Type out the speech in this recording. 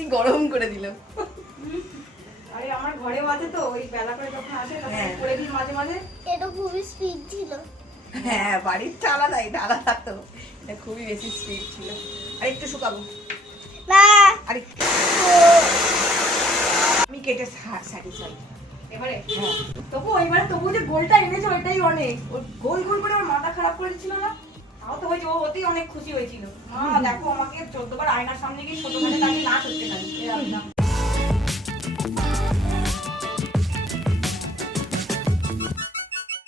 কি গরম করে দিলাম। আরে আমার ঘরে বাজে তো ওই বেলা করে যখন আসে তখন করে দিই মাঝে মাঝে। এটা খুবই স্পিড ছিল। হ্যাঁ বাড়ির আলাদা, এটা আলাদা তো, এটা খুবই বেশি স্পিড ছিল। আর একটু শুকাবো না আরে আমি কেটে স্যাটিসফাই এবারে হ্যাঁ। তবু যে গোলটা এনেছে ওইটাই অনেক। ওর গোল গোল করে ওর মাথা খারাপ করে দিচ্ছিল না, তাও তো হয়েছে, ও ওতেই অনেক খুশি হয়েছিল। মা দেখো আমাকে 14 বার আয়নার সামনে গিয়ে ছোট খাটো দাঁড়িয়ে নাচ হচ্ছে না।